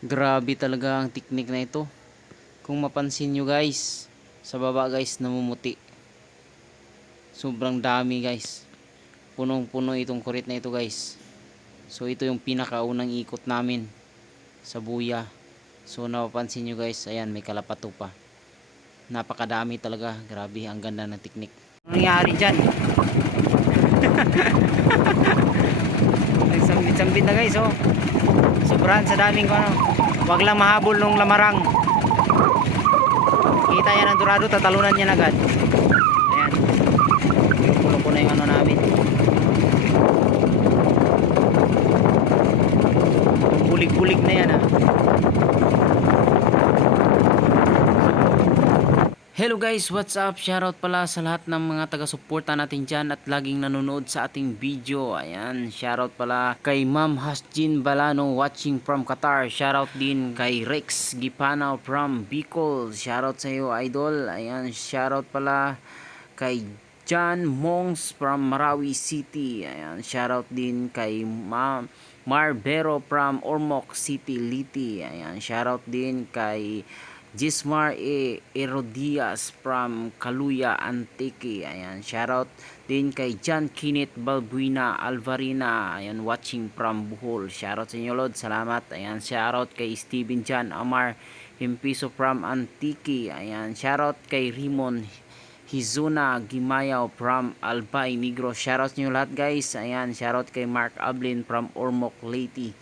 Grabe talaga ang teknik na ito. Kung mapansin nyo guys, sa baba guys namumuti. Sobrang dami guys. Punong-puno itong kurit na ito guys. So ito yung pinakaunang ikot namin sa buya. So napapansin nyo guys, ayan may kalapato pa. Napakadami talaga. Grabe, ang ganda ng teknik. Ano nangyari dyan? Nagsambit-sambit na guys, oh. Sobrahan sa daming ano. Wag lang mahabol nung lamarang. Kita yan ang durado, tatalunan niya agad. Ayan. Pulo ko na yung ano namin. Bulig-bulig na yan, ah. Hello guys, what's up? Shoutout pala sa lahat ng mga taga-suporta natin dyan at laging nanonood sa ating video. Ayan, shoutout pala kay Ma'am Hasjin Balano watching from Qatar. Shoutout din kay Rex Gipanaw from Bicol. Shoutout sa iyo, idol. Ayan, shoutout pala kay John Mongs from Marawi City. Ayan, shoutout din kay Marbero from Ormoc City, Liti. Ayan, shoutout din kay Gismar Erodias from Kaluya, Antique. Ayan, shoutout din kay John Kenneth Balbuena Alvarina. Ayan, watching from Bohol. Shoutout sa inyo, Lord. Salamat. Ayan, shoutout kay Steven John Amar Himpiso from Antique. Ayan, shoutout kay Rimon Hizuna Gimayaw from Albay Negros. Shoutout nyo lahat guys. Ayan, shoutout kay Mark Ablin from Ormoc, Leyte.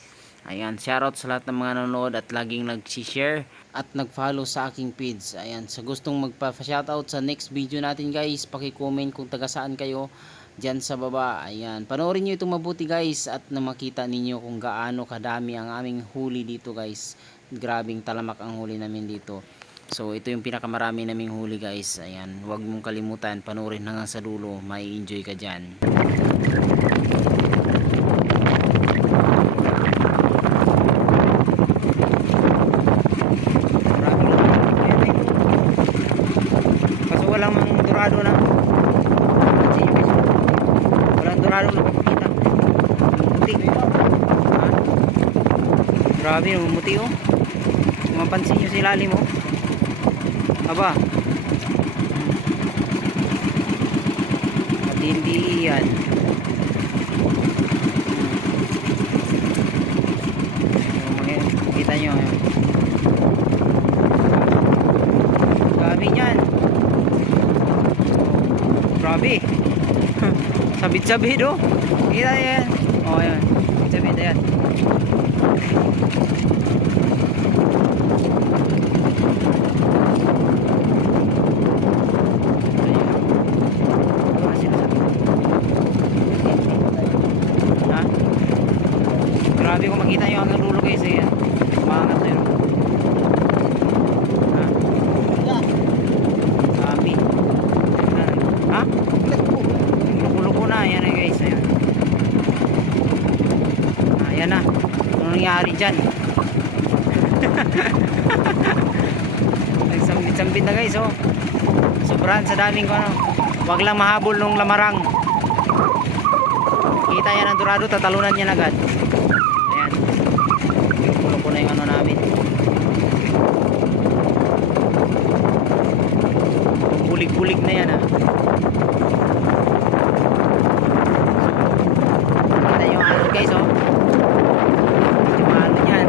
Ayan, shoutout sa lahat ng mga nanonood at laging nag-share at nag-follow sa aking feeds. Ayan, sa gustong magpa-shoutout sa next video natin guys, paki-comment kung taga saan kayo dyan sa baba. Ayan, panoorin nyo itong mabuti guys at na makita ninyo kung gaano kadami ang aming huli dito guys. Grabing talamak ang huli namin dito. So ito yung pinakamarami naming huli guys. Ayan, huwag mong kalimutan, panoorin hanggang sa dulo, may enjoy ka dyan. Walang dorado na. Walang dorado na pakita. Muti. Ha? Grabe, namumuti oh. Mapansin nyo si lalim oh. Aba. Matindi yan. Kita nyo. Grabe yan. Grabe. Sabit-sabit oh. Kita yan. Oh yan. Sabit-sabit yan. Ha? Grabe kung makita nyo ang nalulo guys eh. Umangat na yun. Ha? Grabe. Ha? Luko-luko na. Ayan na guys. Ayan. Ayan na. Ano nangyari dyan? Nagsambit-sambit na guys oh. Sobrahan sa daming ano. Wag lang mahabol nung lamarang. Kita yan ang durado, tatalunan niya agad. Ayan. Luko na yung ano namin. Bulig-bulig na yan ah. Kita yung ano guys oh. Yung ano yan.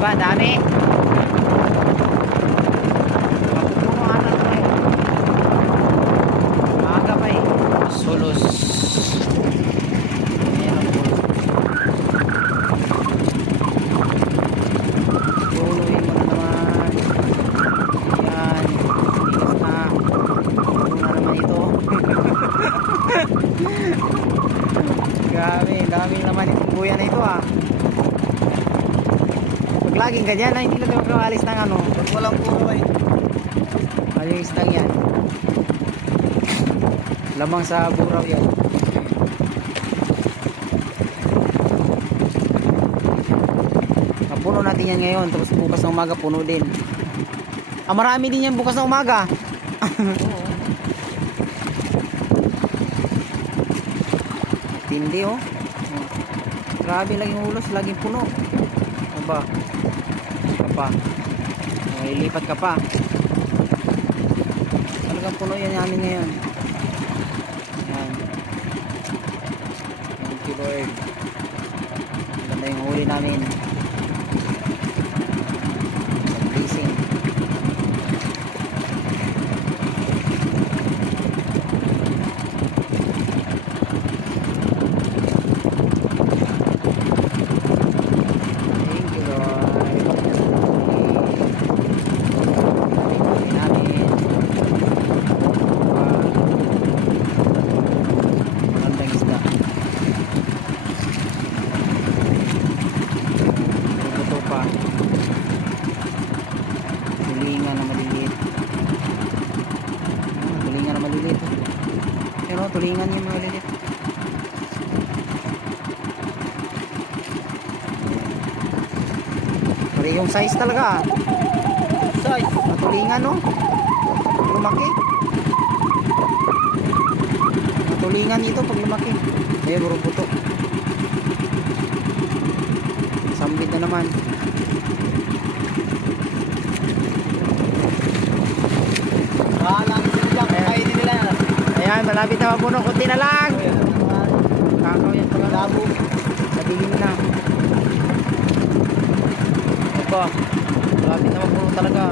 Diba, dami. Mapupuno ata ito eh. Maaga pa eh. Solos. Ayan ang pulo. Puluin mo na naman. Ayan. Linis na. Pulo na naman ito. Grabe, dami naman itong buya na ito ah. Pag laging ganyan na hindi na tayo makawalis ng ano. Pag walang puro ay. Alis lang yan. Lamang sa buraw yan. Puno natin yan ngayon, tapos bukas ng umaga puno din. Ah, marami din yan bukas ng umaga. Tindi oh. Grabe laging ulos, laging puno. Aba. Ka pa. Ilipat ka pa. Talagang puno yan namin ngayon. Yan. Thank you Lord. Ganda yung huli namin. Blessing. Tulingan na maliliit. Tulingan na maliliit. Pero tulingan yung maliliit. Pari yung size talaga. Size. Tulingan no. Lumaki. Tulingan ito pag lumaki. Buro buto. Sambit na naman. Ayan, malapit na mapuno. Kunti na lang. Kakaw yan pala. Labo. Sabihin na. Opo. Malapit na mapuno talaga.